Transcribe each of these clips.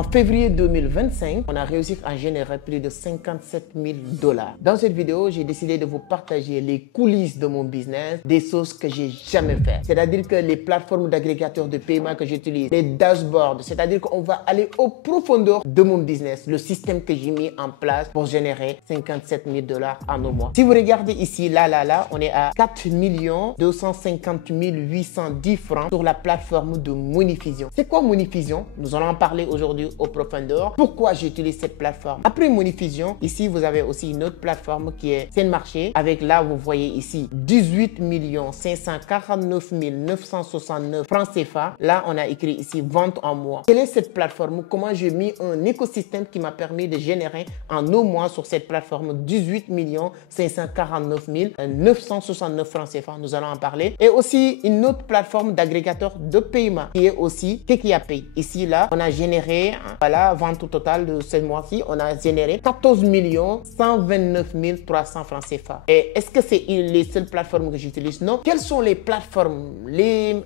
En février 2025, on a réussi à générer plus de 57 000 $. Dans cette vidéo, j'ai décidé de vous partager les coulisses de mon business, des choses que j'ai jamais fait. C'est-à-dire que les plateformes d'agrégateurs de paiement que j'utilise, les dashboards, c'est-à-dire qu'on va aller aux profondeurs de mon business, le système que j'ai mis en place pour générer 57 000 $ en un mois. Si vous regardez ici, là, on est à 4 250 810 francs sur la plateforme de Monifusion. C'est quoi Monifusion? Nous allons en parler aujourd'hui au profondeur. Pourquoi j'utilise cette plateforme? Après Monifusion, ici, vous avez aussi une autre plateforme qui est SenMarché. Avec là, vous voyez ici 18 549 969 francs CFA. Là, on a écrit ici vente en mois. Quelle est cette plateforme? Comment j'ai mis un écosystème qui m'a permis de générer en un mois sur cette plateforme 18 549 969 francs CFA. Nous allons en parler. Et aussi une autre plateforme d'agrégateur de paiement qui est aussi KekiaPay. Ici, là, on a généré, voilà, vente au total de ce mois-ci, on a généré 14 129 300 francs CFA. Et est-ce que c'est les seules plateformes que j'utilise? Non. Quelles sont les plateformes,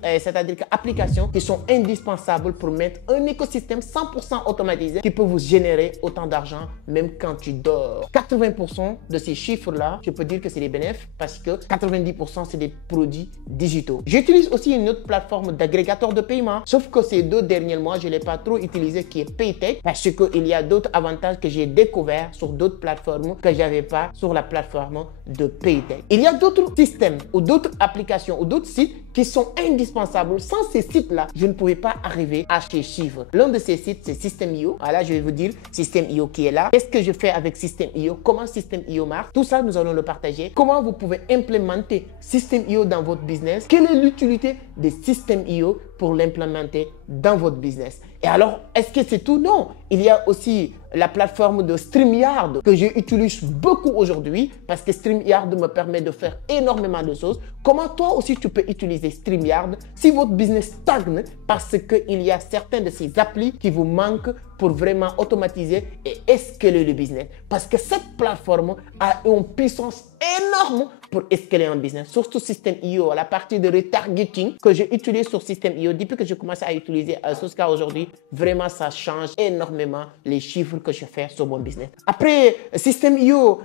c'est-à-dire applications qui sont indispensables pour mettre un écosystème 100% automatisé qui peut vous générer autant d'argent même quand tu dors? 80% de ces chiffres-là, je peux dire que c'est des bénéfices parce que 90% c'est des produits digitaux. J'utilise aussi une autre plateforme d'agrégateur de paiement, sauf que ces deux derniers mois, je ne l'ai pas trop utilisé, qui est Paytech, parce qu'il y a d'autres avantages que j'ai découverts sur d'autres plateformes que je n'avais pas sur la plateforme de Paytech. Il y a d'autres systèmes ou d'autres applications ou d'autres sites qui sont indispensables. Sans ces sites-là, je ne pouvais pas arriver à ces chiffres. L'un de ces sites, c'est System.io. Voilà, je vais vous dire System.io qui est là. Qu'est-ce que je fais avec System.io? Comment System.io marche? Tout ça, nous allons le partager. Comment vous pouvez implémenter System.io dans votre business? Quelle est l'utilité de System.io pour l'implémenter dans votre business? Et alors, est-ce que c'est tout? Non. Il y a aussi la plateforme de StreamYard que j'utilise beaucoup aujourd'hui parce que StreamYard me permet de faire énormément de choses. Comment toi aussi tu peux utiliser StreamYard si votre business stagne parce qu'il y a certains de ces applis qui vous manquent pour vraiment automatiser et escaler le business? Parce que cette plateforme a une puissance énorme pour escaler un business. Surtout System.io, la partie de retargeting que j'utilise sur System.io depuis que je commence à utiliser jusqu'à aujourd'hui, vraiment ça change énormément les chiffres que je fais sur mon business. Après System.io,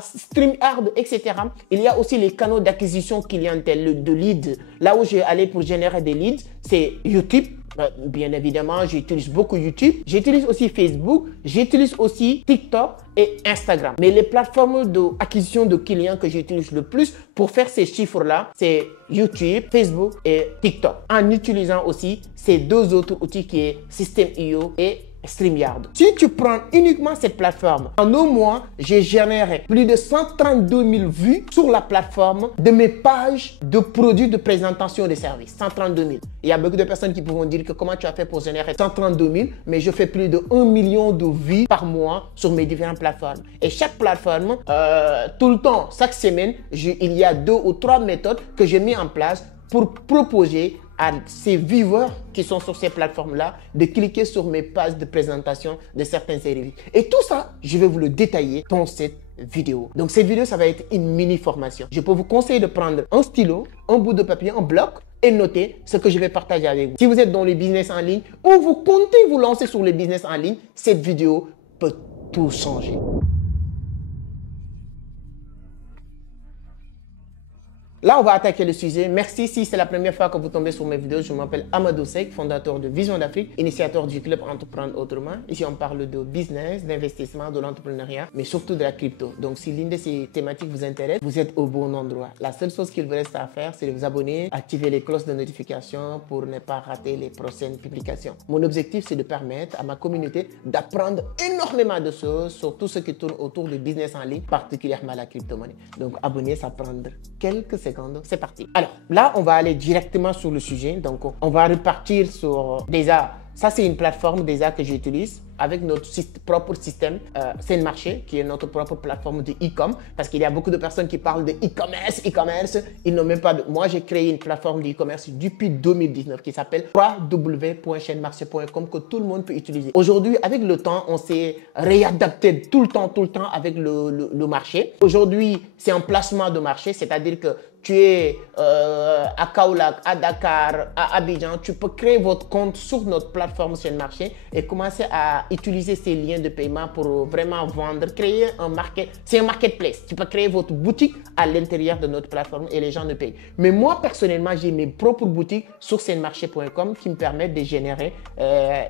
StreamYard, etc., il y a aussi les canaux d'acquisition clientèle, de leads. Là où j'ai allé pour générer des leads, c'est YouTube. Bien évidemment, j'utilise beaucoup YouTube. J'utilise aussi Facebook. J'utilise aussi TikTok et Instagram. Mais les plateformes d'acquisition de clients que j'utilise le plus pour faire ces chiffres-là, c'est YouTube, Facebook et TikTok. En utilisant aussi ces deux autres outils qui est System.io et StreamYard. Si tu prends uniquement cette plateforme, en un mois, j'ai généré plus de 132 000 vues sur la plateforme de mes pages de produits de présentation de services. 132 000. Il y a beaucoup de personnes qui pourront dire que comment tu as fait pour générer 132 000, mais je fais plus de 1 million de vues par mois sur mes différentes plateformes. Et chaque plateforme, tout le temps, chaque semaine, il y a 2 ou 3 méthodes que j'ai mis en place pour proposer à ces viewers qui sont sur ces plateformes-là de cliquer sur mes pages de présentation de certains services. Et tout ça, je vais vous le détailler dans cette vidéo. Donc cette vidéo, ça va être une mini formation. Je peux vous conseiller de prendre un stylo, un bout de papier, un bloc et noter ce que je vais partager avec vous. Si vous êtes dans le business en ligne ou vous comptez vous lancer sur le business en ligne, cette vidéo peut tout changer. Là, on va attaquer le sujet. Merci si c'est la première fois que vous tombez sur mes vidéos. Je m'appelle Amadou Seck, fondateur de Vision d'Afrique, initiateur du club Entreprendre Autrement. Ici, on parle de business, d'investissement, de l'entrepreneuriat, mais surtout de la crypto. Donc, si l'une de ces thématiques vous intéresse, vous êtes au bon endroit. La seule chose qu'il vous reste à faire, c'est de vous abonner, activer les cloches de notification pour ne pas rater les prochaines publications. Mon objectif, c'est de permettre à ma communauté d'apprendre énormément de choses sur tout ce qui tourne autour du business en ligne, particulièrement la crypto-monnaie. Donc, abonner, ça prendra quelques secondes. C'est parti. Alors, là, on va aller directement sur le sujet. Donc, on va repartir sur déjà, ça c'est une plateforme déjà que j'utilise avec notre propre système SenMarché, qui est notre propre plateforme de e-com, parce qu'il y a beaucoup de personnes qui parlent de e-commerce, ils n'ont même pas de... Moi, j'ai créé une plateforme de e-commerce depuis 2019 qui s'appelle www.chainmarché.com que tout le monde peut utiliser. Aujourd'hui, avec le temps, on s'est réadapté tout le temps avec le marché. Aujourd'hui, c'est un placement de marché, c'est-à-dire que tu es à Kaolack, à Dakar, à Abidjan, tu peux créer votre compte sur notre plateforme sur le marché et commencer à utiliser ces liens de paiement pour vraiment vendre, créer un market. C'est un marketplace. Tu peux créer votre boutique à l'intérieur de notre plateforme et les gens ne payent. Mais moi, personnellement, j'ai mes propres boutiques sur senmarché.com qui me permettent de générer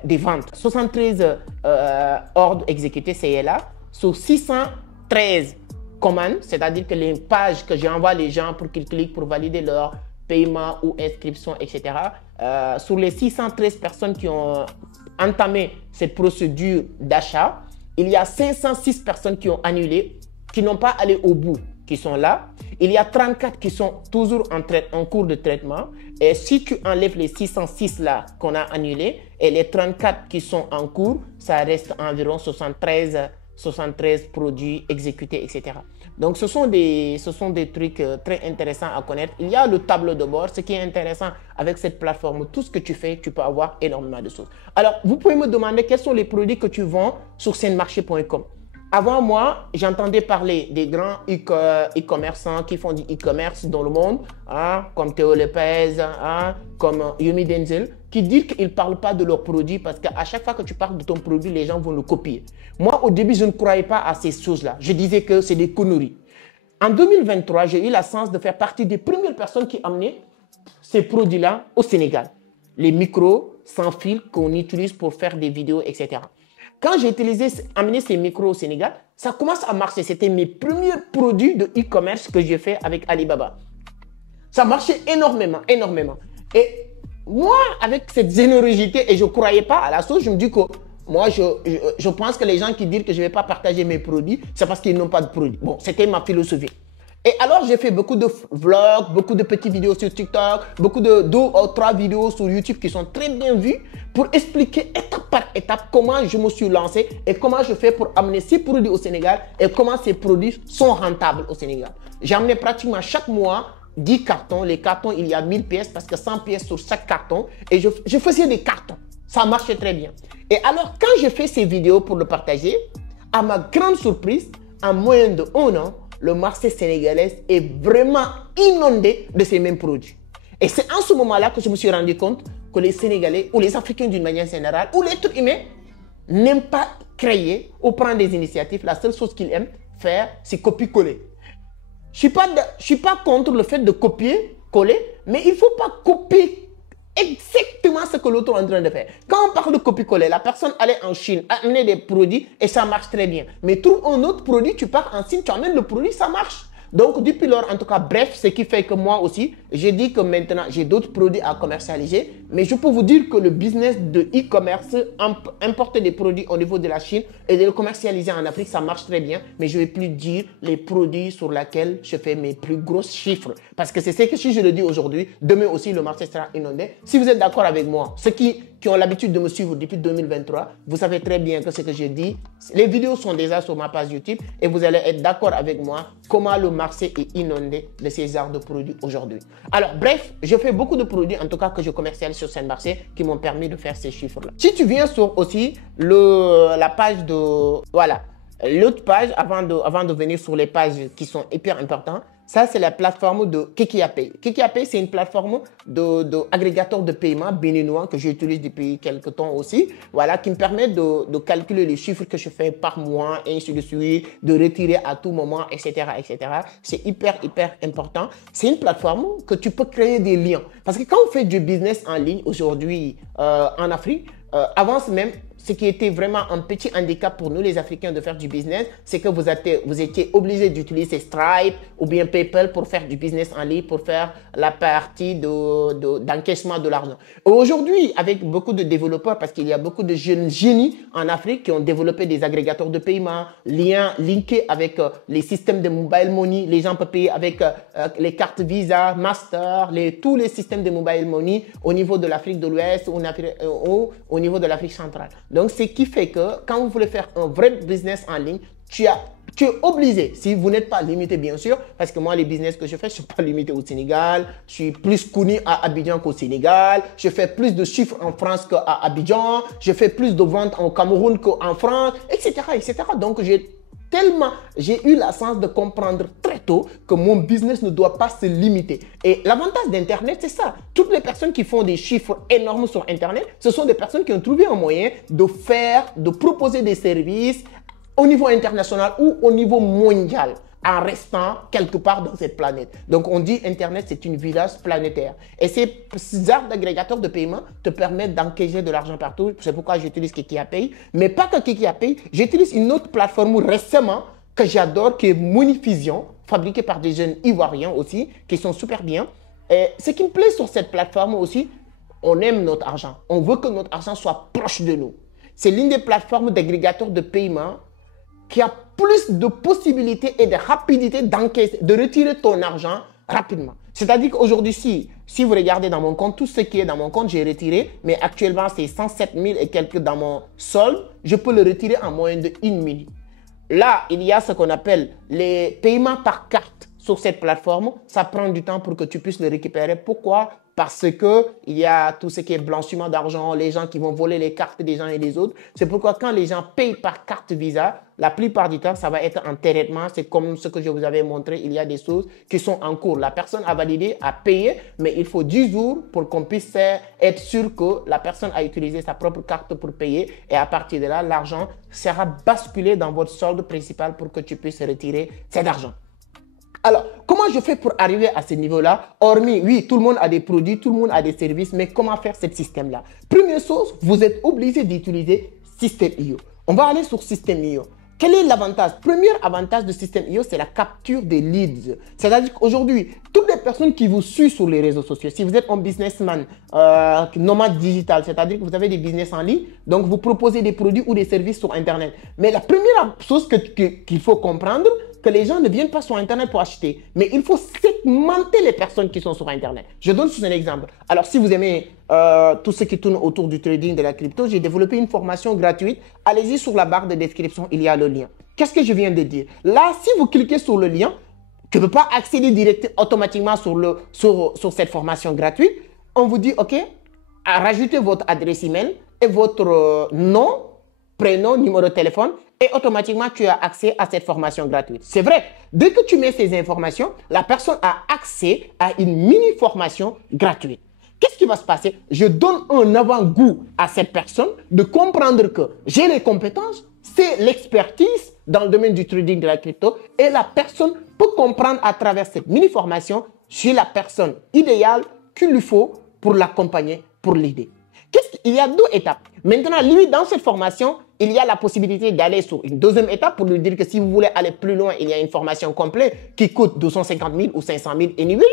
des ventes. 73 ordres exécutés, c'est là, sur 613 commandes, c'est-à-dire que les pages que j'envoie les gens pour qu'ils cliquent pour valider leur paiement ou inscription, etc. Sur les 613 personnes qui ont entamé cette procédure d'achat, il y a 506 personnes qui ont annulé, qui n'ont pas allé au bout, qui sont là. Il y a 34 qui sont toujours en cours de traitement. Et si tu enlèves les 606 là qu'on a annulés et les 34 qui sont en cours, ça reste environ 73 produits exécutés, etc. Donc, ce sont des trucs très intéressants à connaître. Il y a le tableau de bord. Ce qui est intéressant avec cette plateforme, tout ce que tu fais, tu peux avoir énormément de choses. Alors, vous pouvez me demander quels sont les produits que tu vends sur senmarché.com. Avant moi, j'entendais parler des grands e-commerçants qui font du e-commerce dans le monde, hein, comme Théo Lopez, hein, comme Yumi Denzel, qui disent qu'ils ne parlent pas de leurs produits parce qu'à chaque fois que tu parles de ton produit, les gens vont le copier. Moi, au début, je ne croyais pas à ces choses-là. Je disais que c'est des conneries. En 2023, j'ai eu la chance de faire partie des premières personnes qui amenaient ces produits-là au Sénégal. Les micros sans fil qu'on utilise pour faire des vidéos, etc. Quand j'ai amené ces micros au Sénégal, ça commence à marcher. C'était mes premiers produits de e-commerce que j'ai fait avec Alibaba. Ça marchait énormément, énormément. Et moi, avec cette générosité, et je ne croyais pas à la chose, je me dis que moi, je pense que les gens qui disent que je ne vais pas partager mes produits, c'est parce qu'ils n'ont pas de produits. Bon, c'était ma philosophie. Et alors, j'ai fait beaucoup de vlogs, beaucoup de petites vidéos sur TikTok, beaucoup de 2 ou 3 vidéos sur YouTube qui sont très bien vues pour expliquer étape par étape comment je me suis lancé et comment je fais pour amener ces produits au Sénégal et comment ces produits sont rentables au Sénégal. J'ai amené pratiquement chaque mois 10 cartons. Les cartons, il y a 1000 pièces parce que 100 pièces sur chaque carton. Et je faisais des cartons. Ça marchait très bien. Et alors, quand j'ai fait ces vidéos pour le partager, à ma grande surprise, en moins de 1 an, le marché sénégalais est vraiment inondé de ces mêmes produits. Et c'est en ce moment-là que je me suis rendu compte que les Sénégalais, ou les Africains d'une manière générale, ou l'être humain, n'aiment pas créer ou prendre des initiatives. La seule chose qu'ils aiment faire, c'est copier-coller. Je ne suis pas contre le fait de copier-coller, mais il ne faut pas copier exactement ce que l'autre est en train de faire. Quand on parle de copier-coller, la personne allait en Chine, amener des produits et ça marche très bien. Mais trouve un autre produit, tu pars en Chine, tu amènes le produit, ça marche. Donc, depuis lors, en tout cas, bref, ce qui fait que moi aussi, j'ai dit que maintenant, j'ai d'autres produits à commercialiser. Mais je peux vous dire que le business de e-commerce, importer des produits au niveau de la Chine et de les commercialiser en Afrique, ça marche très bien. Mais je ne vais plus dire les produits sur lesquels je fais mes plus gros chiffres. Parce que c'est ce que si je le dis aujourd'hui, demain aussi, le marché sera inondé. Si vous êtes d'accord avec moi, ceux qui ont l'habitude de me suivre depuis 2023, vous savez très bien que ce que je dis, les vidéos sont déjà sur ma page YouTube et vous allez être d'accord avec moi comment le marché est inondé de ces genres de produits aujourd'hui. Alors bref, je fais beaucoup de produits en tout cas que je commercialise sur Senmarché qui m'ont permis de faire ces chiffres-là. Si tu viens sur aussi la page de... Voilà, l'autre page avant de venir sur les pages qui sont hyper importantes, ça, c'est la plateforme de KikiaPay. KikiaPay, c'est une plateforme d'agrégateur de paiement béninois que j'utilise depuis quelques temps aussi. Voilà, qui me permet de calculer les chiffres que je fais par mois, et ainsi de suite, de retirer à tout moment, etc., etc. C'est hyper, hyper important. C'est une plateforme que tu peux créer des liens. Parce que quand on fait du business en ligne aujourd'hui en Afrique, avant même, ce qui était vraiment un petit handicap pour nous les Africains de faire du business, c'est que vous étiez obligé d'utiliser Stripe ou bien PayPal pour faire du business en ligne, pour faire la partie d'encaissement de l'argent. Aujourd'hui, avec beaucoup de développeurs, parce qu'il y a beaucoup de jeunes génies en Afrique qui ont développé des agrégateurs de paiement, linkés avec les systèmes de mobile money, les gens peuvent payer avec les cartes Visa, Master, tous les systèmes de mobile money au niveau de l'Afrique de l'Ouest ou au niveau de l'Afrique centrale. Donc, ce qui fait que quand vous voulez faire un vrai business en ligne, tu es obligé, si vous n'êtes pas limité bien sûr, parce que moi les business que je fais, je ne suis pas limité au Sénégal, je suis plus connu à Abidjan qu'au Sénégal, je fais plus de chiffres en France qu'à Abidjan, je fais plus de ventes au Cameroun qu'en France, etc., etc. Donc j'ai tellement, j'ai eu la chance de comprendre très tôt que mon business ne doit pas se limiter. Et l'avantage d'Internet, c'est ça. Toutes les personnes qui font des chiffres énormes sur Internet, ce sont des personnes qui ont trouvé un moyen de proposer des services au niveau international ou au niveau mondial, en restant quelque part dans cette planète. Donc, on dit Internet, c'est une village planétaire. Et ces genres d'agrégateurs de paiement te permettent d'encaisser de l'argent partout. C'est pourquoi j'utilise KikiaPay. Mais pas que KikiaPay, j'utilise une autre plateforme récemment que j'adore, qui est Monifusion, fabriquée par des jeunes ivoiriens aussi, qui sont super bien. Et ce qui me plaît sur cette plateforme aussi, on aime notre argent. On veut que notre argent soit proche de nous. C'est l'une des plateformes d'agrégateurs de paiement qui a plus de possibilités et de rapidité d'encaisser, de retirer ton argent rapidement. C'est-à-dire qu'aujourd'hui, si vous regardez dans mon compte, tout ce qui est dans mon compte, j'ai retiré, mais actuellement, c'est 107 000 et quelques dans mon solde. Je peux le retirer en moins de 1 minute. Là, il y a ce qu'on appelle les paiements par carte sur cette plateforme. Ça prend du temps pour que tu puisses le récupérer. Pourquoi? Parce qu'il y a tout ce qui est blanchiment d'argent, les gens qui vont voler les cartes des gens et des autres. C'est pourquoi quand les gens payent par carte Visa, la plupart du temps, ça va être en traitement. C'est comme ce que je vous avais montré. Il y a des choses qui sont en cours. La personne a validé, a payé, mais il faut 10 jours pour qu'on puisse être sûr que la personne a utilisé sa propre carte pour payer. Et à partir de là, l'argent sera basculé dans votre solde principal pour que tu puisses retirer cet argent. Alors, comment je fais pour arriver à ce niveau-là? Hormis, oui, tout le monde a des produits, tout le monde a des services, mais comment faire ce système-là? Première chose, vous êtes obligé d'utiliser System.io. On va aller sur System.io. Quel est l'avantage? Premier avantage de System.io, c'est la capture des leads. C'est-à-dire qu'aujourd'hui, toutes les personnes qui vous suivent sur les réseaux sociaux, si vous êtes un businessman nomade digital, c'est-à-dire que vous avez des business en ligne, donc vous proposez des produits ou des services sur Internet. Mais la première chose qu'il faut comprendre, que les gens ne viennent pas sur Internet pour acheter, mais il faut segmenter les personnes qui sont sur Internet. Je donne un exemple. Alors, si vous aimez tout ce qui tourne autour du trading, de la crypto, j'ai développé une formation gratuite. Allez-y sur la barre de description, il y a le lien. Qu'est-ce que je viens de dire? Là, si vous cliquez sur le lien, tu ne peux pas accéder direct automatiquement sur cette formation gratuite. On vous dit, OK, rajoutez votre adresse email et votre nom, prénom, numéro de téléphone. Et automatiquement, tu as accès à cette formation gratuite. C'est vrai, dès que tu mets ces informations, la personne a accès à une mini-formation gratuite. Qu'est-ce qui va se passer? Je donne un avant-goût à cette personne de comprendre que j'ai les compétences, c'est l'expertise dans le domaine du trading de la crypto et la personne peut comprendre à travers cette mini-formation, je suis la personne idéale qu'il lui faut pour l'accompagner, pour l'aider. Il y a deux étapes. Maintenant, lui, dans cette formation, il y a la possibilité d'aller sur une deuxième étape pour lui dire que si vous voulez aller plus loin, il y a une formation complète qui coûte 250 000 ou 500 000 anyway.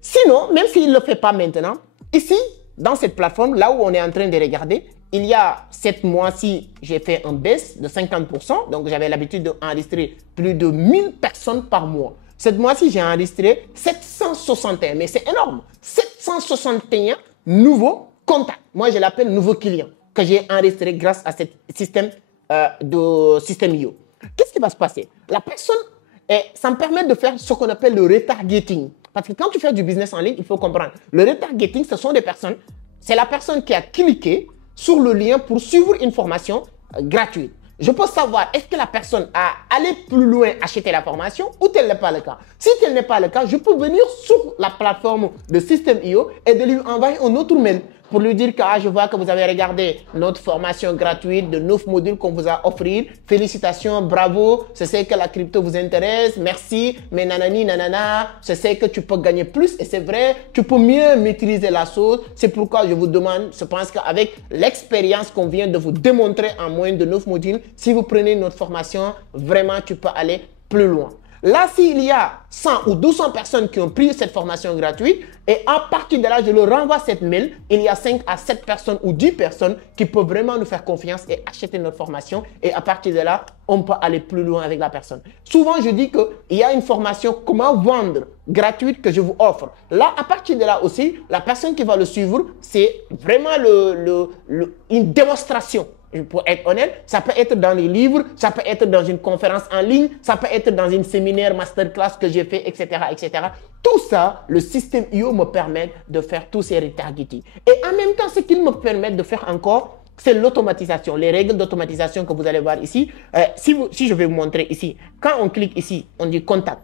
Sinon, même s'il ne le fait pas maintenant, ici, dans cette plateforme, là où on est en train de regarder, il y a 7 mois-ci, j'ai fait un baisse de 50%. Donc, j'avais l'habitude d'enregistrer plus de 1000 personnes par mois. Cette mois-ci, j'ai enregistré 761, mais c'est énorme. 761 nouveaux contacts. Moi, je l'appelle nouveau client que j'ai enregistré grâce à ce système de System.io. Qu'est-ce qui va se passer? La personne, ça me permet de faire ce qu'on appelle le retargeting. Parce que quand tu fais du business en ligne, il faut comprendre. Le retargeting, ce sont des personnes, c'est la personne qui a cliqué sur le lien pour suivre une formation gratuite. Je peux savoir, est-ce que la personne a allé plus loin acheter la formation ou tel n'est pas le cas. Si tel n'est pas le cas, je peux venir sur la plateforme de System.io et de lui envoyer un autre mail pour lui dire que je vois que vous avez regardé notre formation gratuite de 9 modules qu'on vous a offert. Félicitations, bravo. Je sais que la crypto vous intéresse. Merci. Mais nanani, nanana. Je sais que tu peux gagner plus et c'est vrai. Tu peux mieux maîtriser la chose. C'est pourquoi je vous demande, je pense qu'avec l'expérience qu'on vient de vous démontrer en moins de 9 modules, si vous prenez notre formation, vraiment, tu peux aller plus loin. Là, s'il y a 100 ou 200 personnes qui ont pris cette formation gratuite, et à partir de là, je leur renvoie cette mail, il y a 5 à 7 personnes ou 10 personnes qui peuvent vraiment nous faire confiance et acheter notre formation. Et à partir de là, on peut aller plus loin avec la personne. Souvent, je dis qu'il y a une formation comment vendre gratuite que je vous offre. Là, à partir de là aussi, la personne qui va le suivre, c'est vraiment une démonstration. Pour être honnête, ça peut être dans les livres, ça peut être dans une conférence en ligne, ça peut être dans une séminaire masterclass que j'ai fait, etc., etc. Tout ça, le System.io me permet de faire tous ces retargeting. Et en même temps, ce qu'il me permet de faire encore, c'est l'automatisation, les règles d'automatisation que vous allez voir ici. Si je vais vous montrer ici, quand on clique ici, on dit contact.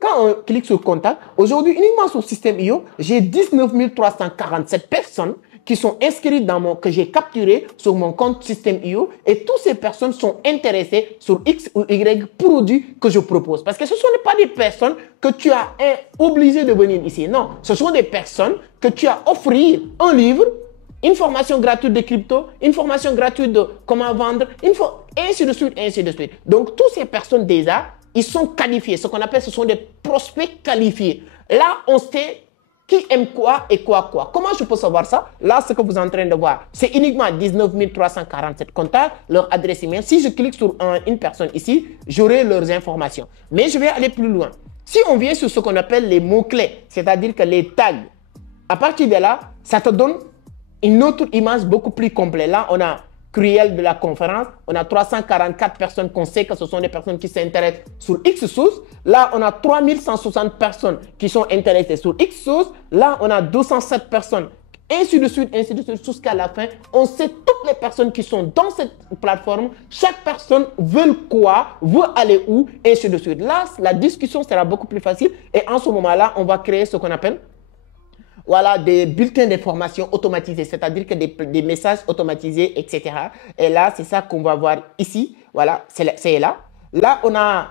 Quand on clique sur contact, aujourd'hui, uniquement sur Systeme.io, j'ai 19 347 personnes qui sont inscrites que j'ai capturées sur mon compte Systeme.io et toutes ces personnes sont intéressées sur X ou Y produits que je propose. Parce que ce ne sont pas des personnes que tu as obligé de venir ici. Non, ce sont des personnes que tu as offert un livre, une formation gratuite de crypto, une formation gratuite de comment vendre, ainsi de suite, ainsi de suite. Donc, toutes ces personnes déjà, ils sont qualifiés. Ce qu'on appelle, ce sont des prospects qualifiés. Là, on sait qui aime quoi et quoi. Comment je peux savoir ça? Là, ce que vous êtes en train de voir, c'est uniquement 19 347 contacts, leur adresse email. Si je clique sur une personne ici, j'aurai leurs informations. Mais je vais aller plus loin. Si on vient sur ce qu'on appelle les mots-clés, c'est-à-dire que les tags, à partir de là, ça te donne une autre image beaucoup plus complète. Là, on a cruel de la conférence. On a 344 personnes qu'on sait que ce sont des personnes qui s'intéressent sur X source. Là, on a 3160 personnes qui sont intéressées sur X source. Là, on a 207 personnes. Ainsi de suite, jusqu'à la fin. On sait toutes les personnes qui sont dans cette plateforme. Chaque personne veut quoi, veut aller où, ainsi de suite. Là, la discussion sera beaucoup plus facile. Et en ce moment-là, on va créer ce qu'on appelle des bulletins d'information automatisés, c'est-à-dire que des messages automatisés, etc. Et là, c'est ça qu'on va voir ici. Voilà, c'est là. Là, on a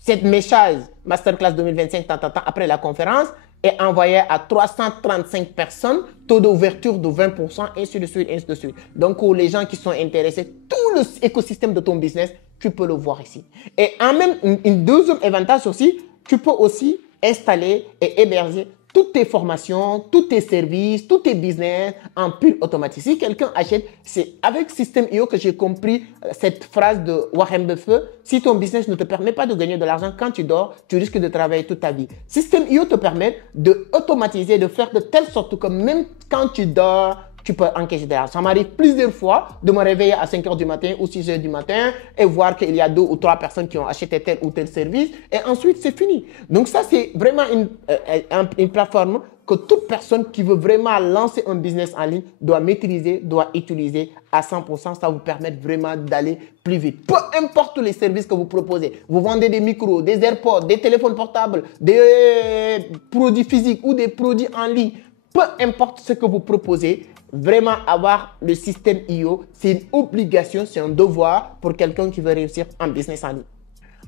cette message Masterclass 2025, après la conférence, est envoyé à 335 personnes, taux d'ouverture de 20%, ainsi de suite, ainsi de suite. Donc, pour les gens qui sont intéressés, tout l'écosystème de ton business, tu peux le voir ici. Et en même, une deuxième avantage aussi, tu peux aussi installer et héberger toutes tes formations, tous tes services, tous tes business en pur automatique. Si quelqu'un achète, c'est avec Systeme.io que j'ai compris cette phrase de Warren Buffett. Si ton business ne te permet pas de gagner de l'argent quand tu dors, tu risques de travailler toute ta vie. Systeme.io te permet d'automatiser, de faire de telle sorte que même quand tu dors, tu peux encaisser de l'argent. Ça m'arrive plusieurs fois de me réveiller à 5 h du matin ou 6 h du matin et voir qu'il y a 2 ou 3 personnes qui ont acheté tel ou tel service et ensuite c'est fini. Donc ça, c'est vraiment une plateforme que toute personne qui veut vraiment lancer un business en ligne doit maîtriser, doit utiliser à 100%. Ça vous permet vraiment d'aller plus vite. Peu importe les services que vous proposez. Vous vendez des micros, des AirPods, des téléphones portables, des produits physiques ou des produits en ligne. Peu importe ce que vous proposez, vraiment avoir le Systeme.io, c'est une obligation, c'est un devoir pour quelqu'un qui veut réussir en business en ligne.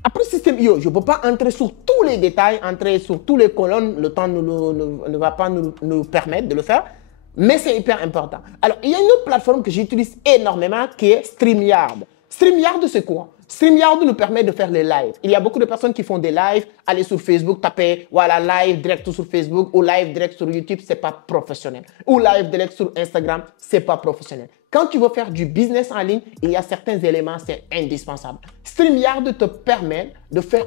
Après Systeme.io, je ne peux pas entrer sur tous les détails, entrer sur tous les colonnes, le temps ne va pas nous permettre de le faire, mais c'est hyper important. Alors, il y a une autre plateforme que j'utilise énormément qui est StreamYard. StreamYard, c'est quoi? StreamYard nous permet de faire les lives. Il y a beaucoup de personnes qui font des lives. Allez sur Facebook, tapez voilà, live direct sur Facebook ou live direct sur YouTube, ce n'est pas professionnel. Ou live direct sur Instagram, ce n'est pas professionnel. Quand tu veux faire du business en ligne, il y a certains éléments, c'est indispensable. StreamYard te permet de faire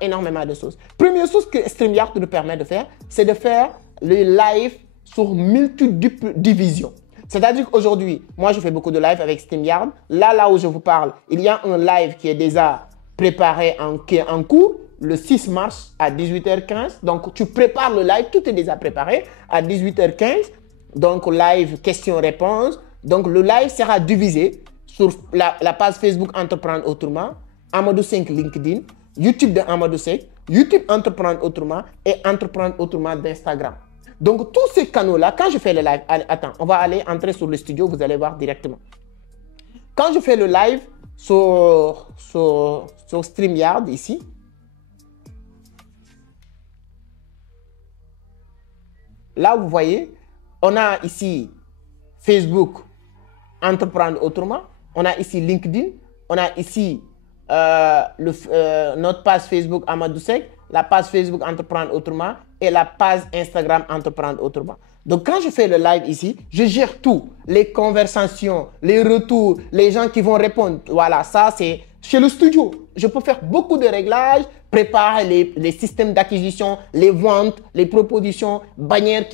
énormément de choses. Première chose que StreamYard te permet de faire, c'est de faire le live sur multidivision. C'est-à-dire qu'aujourd'hui, moi, je fais beaucoup de live avec StreamYard. Là où je vous parle, il y a un live qui est déjà préparé, qui est en cours, le 6 mars à 18 h 15. Donc, tu prépares le live, tout est déjà préparé à 18 h 15. Donc, live questions-réponses. Donc, le live sera divisé sur la page Facebook Entreprendre Autrement, Amadou 5 LinkedIn, YouTube de Amadou 5, YouTube Entreprendre Autrement et Entreprendre Autrement d'Instagram. Donc, tous ces canaux-là, quand je fais le live, attends, on va aller entrer sur le studio, vous allez voir directement. Quand je fais le live sur StreamYard ici, là, vous voyez, on a ici Facebook, Entreprendre Autrement, on a ici LinkedIn, on a ici notre page Facebook Amadou Seck, la page Facebook Entreprendre Autrement et la page Instagram Entreprendre Autrement. Donc, quand je fais le live ici, je gère tout. Les conversations, les retours, les gens qui vont répondre. Voilà, ça, c'est chez le studio. Je peux faire beaucoup de réglages, prépare les systèmes d'acquisition, les ventes, les propositions, bannières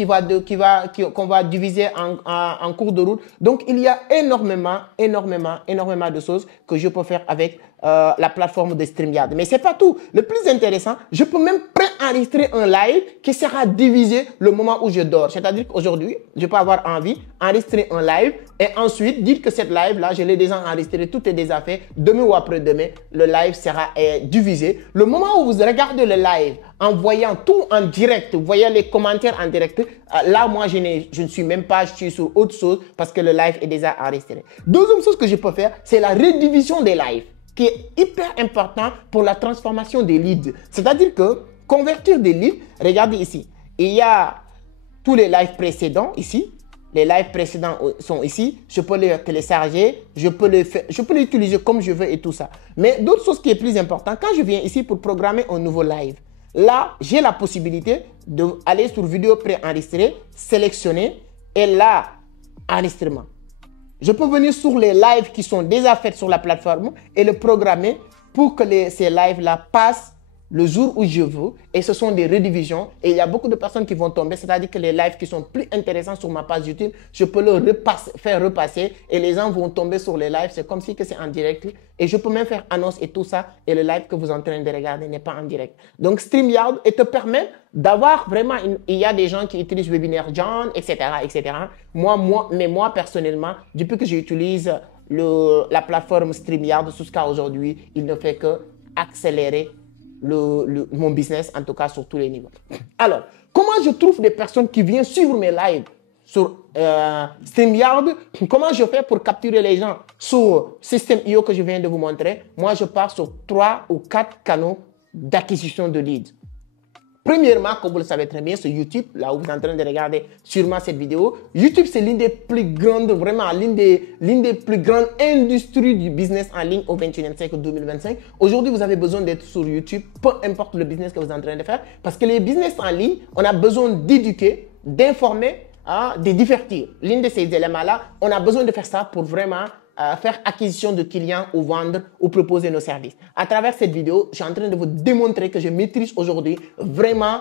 qu'on va diviser en cours de route. Donc, il y a énormément de choses que je peux faire avec la plateforme de StreamYard. Mais c'est pas tout. Le plus intéressant, je peux même préenregistrer un live qui sera divisé le moment où je dors. C'est-à-dire qu'aujourd'hui, je peux avoir envie d'enregistrer un live et ensuite dire que cette live-là, je l'ai déjà enregistré, tout est déjà fait. Demain ou après-demain, le live sera divisé. Le moment où vous regardez le live en voyant tout en direct, vous voyez les commentaires en direct, là, moi, je ne suis même pas, je suis sur autre chose parce que le live est déjà enregistré. Deuxième chose que je peux faire, c'est la redivision des lives, qui est hyper important pour la transformation des leads. C'est-à-dire que convertir des leads, regardez ici, il y a tous les lives précédents ici. Les lives précédents sont ici. Je peux les télécharger, je peux les utiliser comme je veux et tout ça. Mais d'autres choses qui est plus important, quand je viens ici pour programmer un nouveau live, là, j'ai la possibilité d'aller sur vidéo préenregistrée, sélectionner et là, enregistrement. Je peux venir sur les lives qui sont déjà faits sur la plateforme et le programmer pour que ces lives-là passent le jour où je veux. Et ce sont des redivisions. Et il y a beaucoup de personnes qui vont tomber. C'est-à-dire que les lives qui sont plus intéressants sur ma page YouTube, je peux le faire repasser et les gens vont tomber sur les lives. C'est comme si c'est en direct. Et je peux même faire annonce et tout ça. Et le live que vous êtes en train de regarder n'est pas en direct. Donc, StreamYard te permet d'avoir vraiment... Il y a des gens qui utilisent Webinaire John, etc. etc. Moi, personnellement, depuis que j'utilise la plateforme StreamYard jusqu'à aujourd'hui, il ne fait que accélérer mon business, en tout cas sur tous les niveaux. Alors, comment je trouve des personnes qui viennent suivre mes lives sur StreamYard? Comment je fais pour capturer les gens sur System.io que je viens de vous montrer? Moi, je pars sur 3 ou 4 canaux d'acquisition de leads. Premièrement, comme vous le savez très bien, c'est YouTube, là où vous êtes en train de regarder sûrement cette vidéo. YouTube, c'est l'une des plus grandes, vraiment, l'une des plus grandes industries du business en ligne au 21e siècle 2025. Aujourd'hui, vous avez besoin d'être sur YouTube, peu importe le business que vous êtes en train de faire, parce que les business en ligne, on a besoin d'éduquer, d'informer, de divertir. L'un de ces éléments-là, on a besoin de faire ça pour vraiment faire acquisition de clients ou vendre ou proposer nos services. À travers cette vidéo, je suis en train de vous démontrer que je maîtrise aujourd'hui vraiment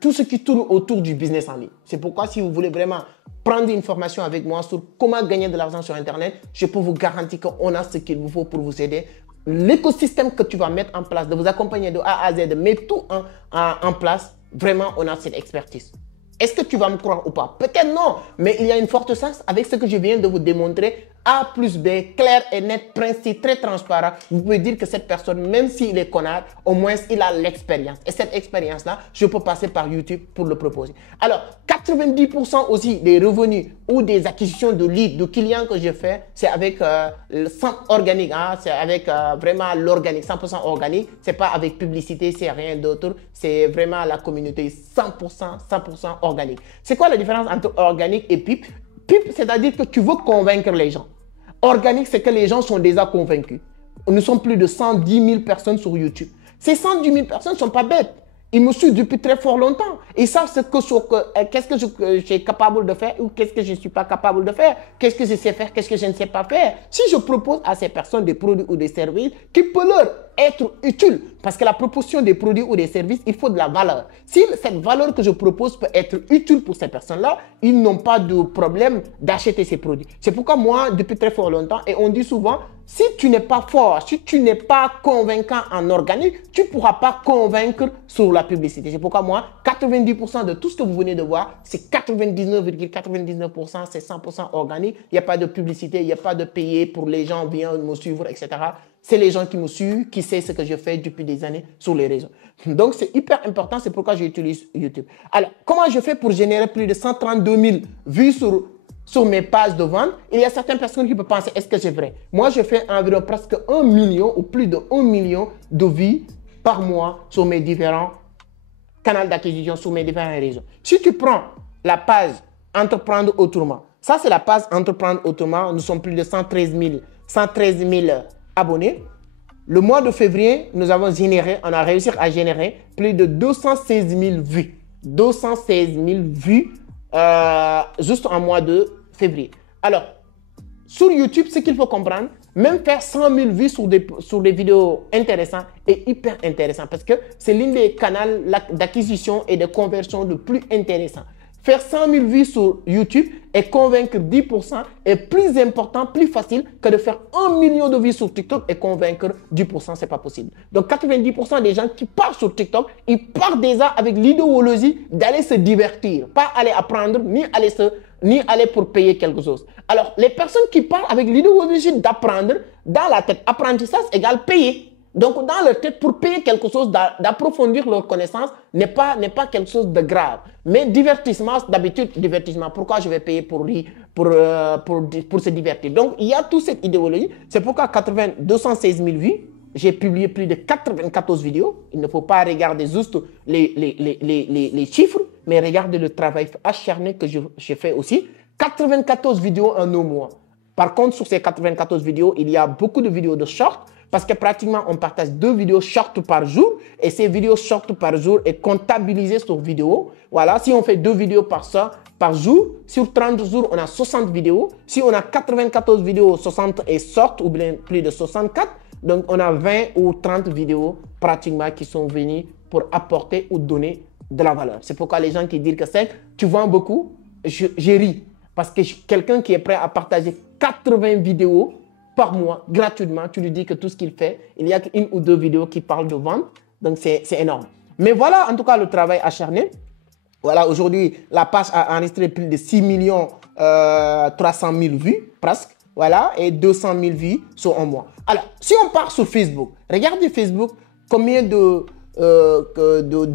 tout ce qui tourne autour du business en ligne. C'est pourquoi si vous voulez vraiment prendre une formation avec moi sur comment gagner de l'argent sur Internet, je peux vous garantir qu'on a ce qu'il vous faut pour vous aider. L'écosystème que tu vas mettre en place, de vous accompagner de A à Z, de mettre tout en place, vraiment, on a cette expertise. Est-ce que tu vas me croire ou pas? Peut-être non, mais il y a une forte chance avec ce que je viens de vous démontrer. A plus B, clair et net, principe très transparent. Vous pouvez dire que cette personne, même s'il est connard, au moins il a l'expérience. Et cette expérience-là, je peux passer par YouTube pour le proposer. Alors, 90% aussi des revenus ou des acquisitions de leads, de clients que je fais, c'est avec le 100% organique. Hein? C'est avec vraiment l'organique, 100% organique. C'est pas avec publicité, c'est rien d'autre. C'est vraiment la communauté 100% organique. C'est quoi la différence entre organique et PIP? PIP, c'est-à-dire que tu veux convaincre les gens. Organique, c'est que les gens sont déjà convaincus. Nous sommes plus de 110 000 personnes sur YouTube. Ces 110 000 personnes ne sont pas bêtes. Ils me suivent depuis très fort longtemps. Ils savent qu'est-ce que je suis capable de faire ou qu'est-ce que je ne suis pas capable de faire. Qu'est-ce que je sais faire, qu'est-ce que je ne sais pas faire. Si je propose à ces personnes des produits ou des services qui peuvent leur être utiles, parce que la proposition des produits ou des services, il faut de la valeur. Si cette valeur que je propose peut être utile pour ces personnes-là, ils n'ont pas de problème d'acheter ces produits. C'est pourquoi moi, depuis très fort longtemps, et on dit souvent, si tu n'es pas fort, si tu n'es pas convaincant en organique, tu ne pourras pas convaincre sur la publicité. C'est pourquoi moi, 90% de tout ce que vous venez de voir, c'est 99,99%, c'est 100% organique. Il n'y a pas de publicité, il n'y a pas de payer pour les gens viennent me suivre, etc. C'est les gens qui me suivent, qui savent ce que je fais depuis des années sur les réseaux. Donc, c'est hyper important. C'est pourquoi j'utilise YouTube. Alors, comment je fais pour générer plus de 132 000 vues sur mes pages de vente? Il y a certaines personnes qui peuvent penser, est-ce que c'est vrai? Moi, je fais environ presque 1 million ou plus de 1 million de vues par mois sur mes différents canaux d'acquisition, sur mes différents réseaux. Si tu prends la page Entreprendre autrement, ça, c'est la page Entreprendre autrement. Nous sommes plus de 113 000 abonnés. Le mois de février, on a réussi à générer plus de 216 000 vues. 216 000 vues juste en mois de février. Alors, sur YouTube, ce qu'il faut comprendre, même faire 100 000 vues sur des vidéos intéressantes est hyper intéressant parce que c'est l'une des canaux d'acquisition et de conversion le plus intéressant. Faire 100 000 vues sur YouTube et convaincre 10% est plus important, plus facile que de faire 1 million de vues sur TikTok et convaincre 10%, ce n'est pas possible. Donc 90% des gens qui partent sur TikTok, ils partent déjà avec l'idéologie d'aller se divertir, pas aller apprendre, ni aller pour payer quelque chose. Alors, les personnes qui partent avec l'idéologie d'apprendre, dans la tête, apprentissage égale payer. Donc, dans leur tête, pour payer quelque chose, d'approfondir leur connaissance n'est pas quelque chose de grave. Mais divertissement, d'habitude, divertissement. Pourquoi je vais payer pour se divertir? Donc, il y a toute cette idéologie. C'est pourquoi 216 000 vues, j'ai publié plus de 94 vidéos. Il ne faut pas regarder juste les chiffres, mais regarder le travail acharné que j'ai fait aussi. 94 vidéos en un mois. Par contre, sur ces 94 vidéos, il y a beaucoup de vidéos de short parce que pratiquement, on partage 2 vidéos short par jour et ces vidéos short par jour est comptabilisée sur vidéo. Voilà, si on fait 2 vidéos par jour, sur 30 jours, on a 60 vidéos. Si on a 94 vidéos, 60 et short ou bien plus de 64, donc on a 20 ou 30 vidéos pratiquement qui sont venues pour apporter ou donner de la valeur. C'est pourquoi les gens qui disent que c'est, tu vends beaucoup, je ris. Parce que quelqu'un qui est prêt à partager 80 vidéos par mois gratuitement, tu lui dis que tout ce qu'il fait, il y a une ou 2 vidéos qui parlent de vente. Donc, c'est énorme. Mais voilà, en tout cas, le travail acharné. Voilà, aujourd'hui, la page a enregistré plus de 6 300 000 vues, presque. Voilà, et 200 000 vues sur un mois. Alors, si on part sur Facebook, regardez Facebook, combien de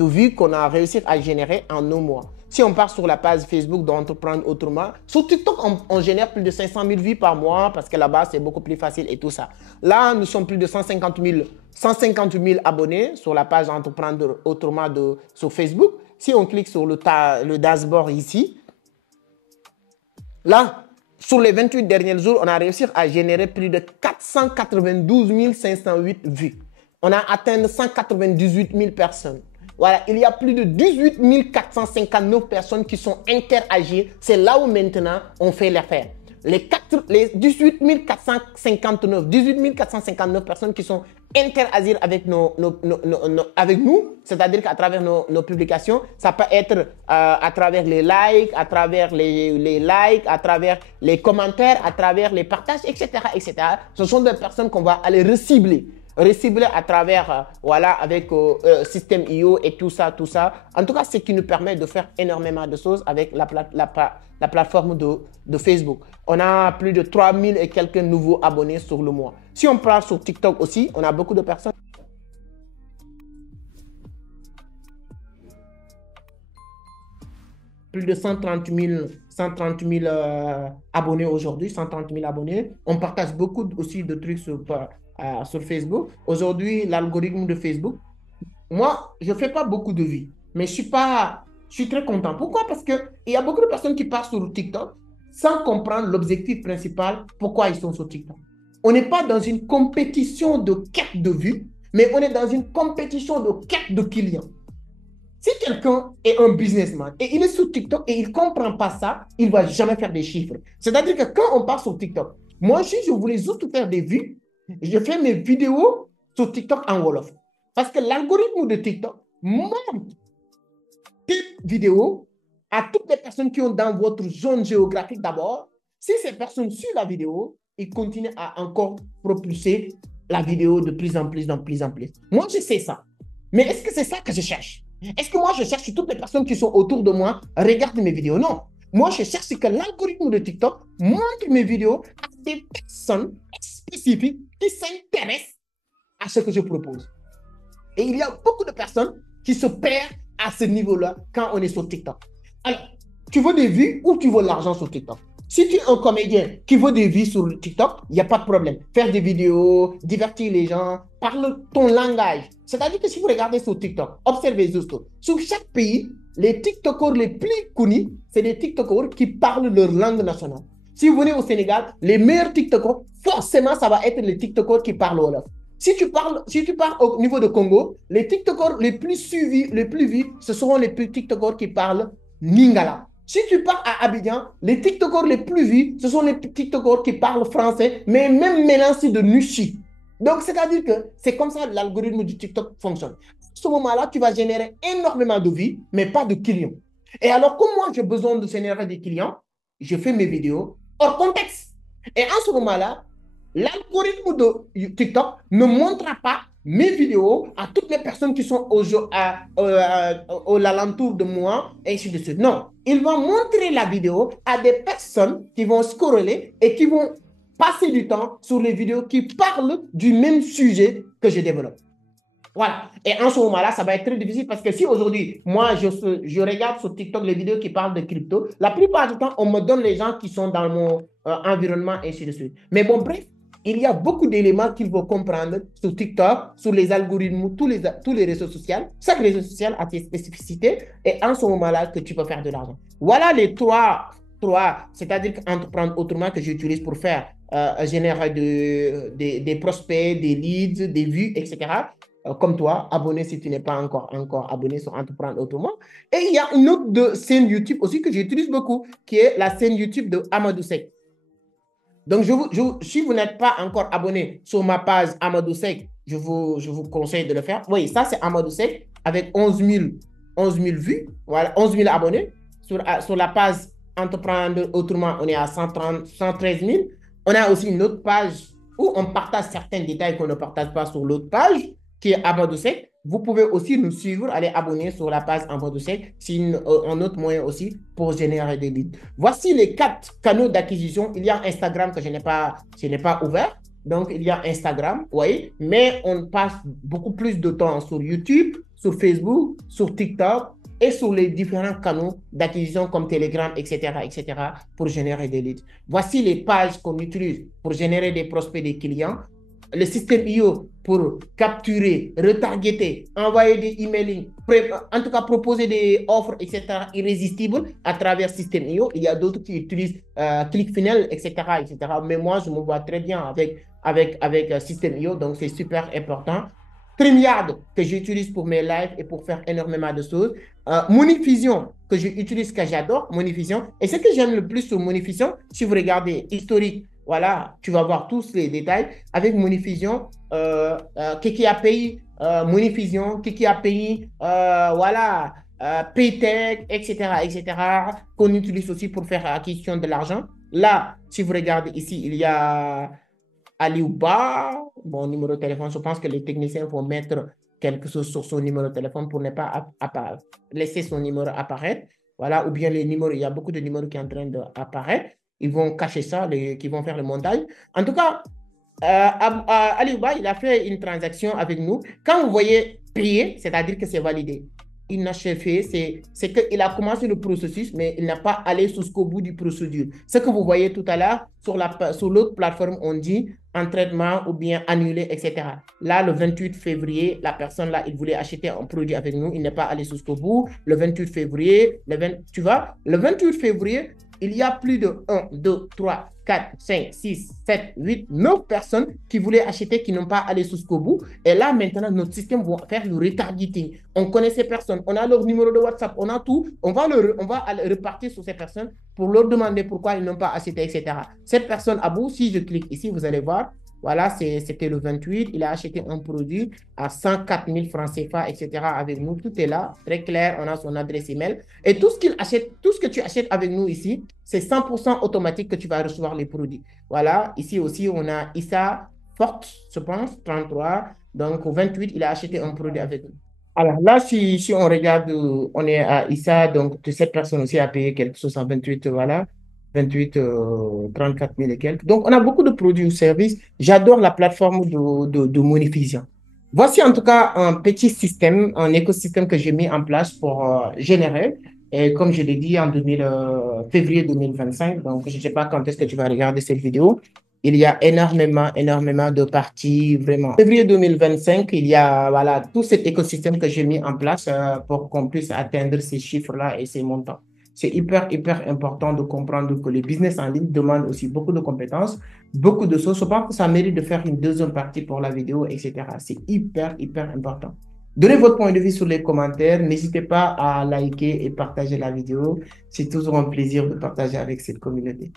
vues qu'on a réussi à générer en un mois. Si on part sur la page Facebook d'Entreprendre Autrement, sur TikTok, on génère plus de 500 000 vues par mois parce que là-bas, c'est beaucoup plus facile et tout ça. Là, nous sommes plus de 150 000 abonnés sur la page Entreprendre Autrement sur Facebook. Si on clique sur le dashboard ici, là, sur les 28 derniers jours, on a réussi à générer plus de 492 508 vues. On a atteint 198 000 personnes. Voilà, il y a plus de 18 459 personnes qui sont interagies. C'est là où maintenant on fait l'affaire. Les 18 459 personnes qui sont interagies avec avec nous, c'est-à-dire qu'à travers nos publications, ça peut être à travers les likes, à travers les likes, à travers les commentaires, à travers les partages, etc., etc. Ce sont des personnes qu'on va aller recibler à travers, voilà, avec système IO et tout ça. En tout cas, ce qui nous permet de faire énormément de choses avec la plateforme de Facebook. On a plus de 3000 et quelques nouveaux abonnés sur le mois. Si on parle sur TikTok aussi, on a beaucoup de personnes. Plus de 130 000 abonnés aujourd'hui, 130 000 abonnés. On partage beaucoup aussi de trucs sur Facebook. Aujourd'hui, l'algorithme de Facebook, moi, je ne fais pas beaucoup de vues, mais je suis très content. Pourquoi? Parce qu'il y a beaucoup de personnes qui passent sur TikTok sans comprendre l'objectif principal, pourquoi ils sont sur TikTok. On n'est pas dans une compétition de quête de vues, mais on est dans une compétition de quête de clients. Si quelqu'un est un businessman et il est sur TikTok et il ne comprend pas ça, il ne va jamais faire des chiffres. C'est-à-dire que quand on part sur TikTok, moi, si je voulais juste faire des vues, je fais mes vidéos sur TikTok en Wolof. Parce que l'algorithme de TikTok montre tes vidéos à toutes les personnes qui ont dans votre zone géographique d'abord. Si ces personnes suivent la vidéo, ils continuent à encore propulser la vidéo de plus en plus. Moi, je sais ça. Mais est-ce que c'est ça que je cherche? Est-ce que moi, je cherche que toutes les personnes qui sont autour de moi regardent mes vidéos? Non. Moi, je cherche que l'algorithme de TikTok montre mes vidéos à des personnes spécifiques qui s'intéressent à ce que je propose. Et il y a beaucoup de personnes qui se perdent à ce niveau-là quand on est sur TikTok. Alors, tu veux des vues ou tu veux l'argent sur TikTok? Si tu es un comédien qui veut des vues sur TikTok, il n'y a pas de problème. Faire des vidéos, divertir les gens, parle ton langage. C'est-à-dire que si vous regardez sur TikTok, observez juste, sur chaque pays, les TikTokers les plus connus, c'est des TikTokers qui parlent leur langue nationale. Si vous venez au Sénégal, les meilleurs TikTokers, forcément, ça va être les TikTokers qui parlent Wolof. Si tu pars au niveau de Congo, les TikTokers les plus suivis, les plus vus, ce seront les TikTokers qui parlent Lingala. Si tu pars à Abidjan, les TikTokers les plus vus, ce sont les TikTokers qui parlent français, mais même mélangés de Nushi. Donc, c'est-à-dire que c'est comme ça que l'algorithme du TikTok fonctionne. À ce moment-là, tu vas générer énormément de vues, mais pas de clients. Et alors, comme moi, j'ai besoin de générer des clients, je fais mes vidéos hors contexte. Et à ce moment-là, l'algorithme de TikTok ne montrera pas mes vidéos à toutes les personnes qui sont au alentour de moi, et ainsi de suite. Non, il va montrer la vidéo à des personnes qui vont scroller et qui vont passer du temps sur les vidéos qui parlent du même sujet que je développe. Voilà. Et en ce moment-là, ça va être très difficile parce que si aujourd'hui, moi, je regarde sur TikTok les vidéos qui parlent de crypto, la plupart du temps, on me donne les gens qui sont dans mon environnement, et ainsi de suite. Mais bon, bref, il y a beaucoup d'éléments qu'il faut comprendre sur TikTok, sur les algorithmes, tous les réseaux sociaux. Chaque réseau social a ses spécificités et en ce moment-là que tu peux faire de l'argent. Voilà les trois, c'est-à-dire entreprendre autrement que j'utilise pour faire générer des prospects, des leads, des vues, etc. Comme toi, abonné si tu n'es pas encore abonné sur Entreprendre Autrement. Et il y a une autre chaîne YouTube aussi que j'utilise beaucoup, qui est la chaîne YouTube de Amadou Seck. Donc, si vous n'êtes pas encore abonné sur ma page Amadou Seck, je vous conseille de le faire. Oui, ça, c'est Amadou Seck avec 11 000 vues, voilà, 11 000 abonnés. Sur la page Entreprendre Autrement, on est à 113 000. On a aussi une autre page où on partage certains détails qu'on ne partage pas sur l'autre page, qui est Amadou Seck. Vous pouvez aussi nous suivre, aller abonner sur la page Amadou Seck. C'est un autre moyen aussi pour générer des leads. Voici les 4 canaux d'acquisition. Il y a Instagram que je n'ai pas ouvert. Donc, il y a Instagram, oui, mais on passe beaucoup plus de temps sur YouTube, sur Facebook, sur TikTok et sur les différents canaux d'acquisition comme Telegram, etc., pour générer des leads. Voici les pages qu'on utilise pour générer des prospects, des clients. Le système IO pour capturer, retargeter, envoyer des emails, en tout cas proposer des offres, etc., irrésistibles à travers système IO. Il y a d'autres qui utilisent ClickFunnels, etc., Mais moi, je me vois très bien avec système IO, donc c'est super important. StreamYard que j'utilise pour mes lives et pour faire énormément de choses. Monifusion que j'utilise, que j'adore, Monifusion. Et ce que j'aime le plus sur Monifusion, si vous regardez historique, voilà, tu vas voir tous les détails. Avec Monifusion, Kiki API, Monifusion, Kiki API, voilà, Paytech, etc., qu'on utilise aussi pour faire acquisition de l'argent. Là, si vous regardez ici, il y a Aliouba, mon numéro de téléphone. Je pense que les techniciens vont mettre quelque chose sur son numéro de téléphone pour ne pas laisser son numéro apparaître. Voilà, ou bien les numéros, il y a beaucoup de numéros qui sont en train d'apparaître. Ils vont cacher ça, qui vont faire le montage. En tout cas, Aliouba, il a fait une transaction avec nous. Quand vous voyez payer, c'est-à-dire que c'est validé. Il n'a fait, c'est qu'il a commencé le processus, mais il n'a pas allé jusqu'au bout du procédure. Ce que vous voyez tout à l'heure, sur l'autre plateforme, on dit en traitement ou bien annulé, etc. Là, le 28 février, la personne là, il voulait acheter un produit avec nous, il n'est pas allé jusqu'au bout. Le 28 février, tu vois, le 28 février, il y a plus de 1, 2, 3, 4, 5, 6, 7, 8, 9 personnes qui voulaient acheter, qui n'ont pas allé jusqu'au bout. Et là, maintenant, notre système va faire le retargeting. On connaît ces personnes, on a leur numéro de WhatsApp, on a tout. On va repartir sur ces personnes pour leur demander pourquoi ils n'ont pas acheté, etc. Cette personne, Abou, si je clique ici, vous allez voir, voilà, c'était le 28. Il a acheté un produit à 104 000 francs CFA, etc. avec nous. Tout est là, très clair. On a son adresse email. Et tout ce qu'il achète, tout ce que tu achètes avec nous ici, c'est 100% automatique que tu vas recevoir les produits. Voilà, ici aussi, on a Issa Forte, je pense, 33. Donc, au 28, il a acheté un produit avec nous. Alors là, si on regarde, on est à Issa, donc cette personne aussi a payé quelque chose en 28, voilà. 28, 34 000 et quelques. Donc, on a beaucoup de produits ou services. J'adore la plateforme de Monifusion. Voici en tout cas un petit système, un écosystème que j'ai mis en place pour générer. Et comme je l'ai dit, en février 2025, donc je ne sais pas quand est-ce que tu vas regarder cette vidéo, il y a énormément de parties, vraiment. Février 2025, il y a voilà, tout cet écosystème que j'ai mis en place pour qu'on puisse atteindre ces chiffres-là et ces montants. C'est hyper important de comprendre que le business en ligne demande aussi beaucoup de compétences, beaucoup de choses. Je pense que ça mérite de faire une deuxième partie pour la vidéo, etc. C'est hyper important. Donnez votre point de vue sur les commentaires. N'hésitez pas à liker et partager la vidéo. C'est toujours un plaisir de partager avec cette communauté.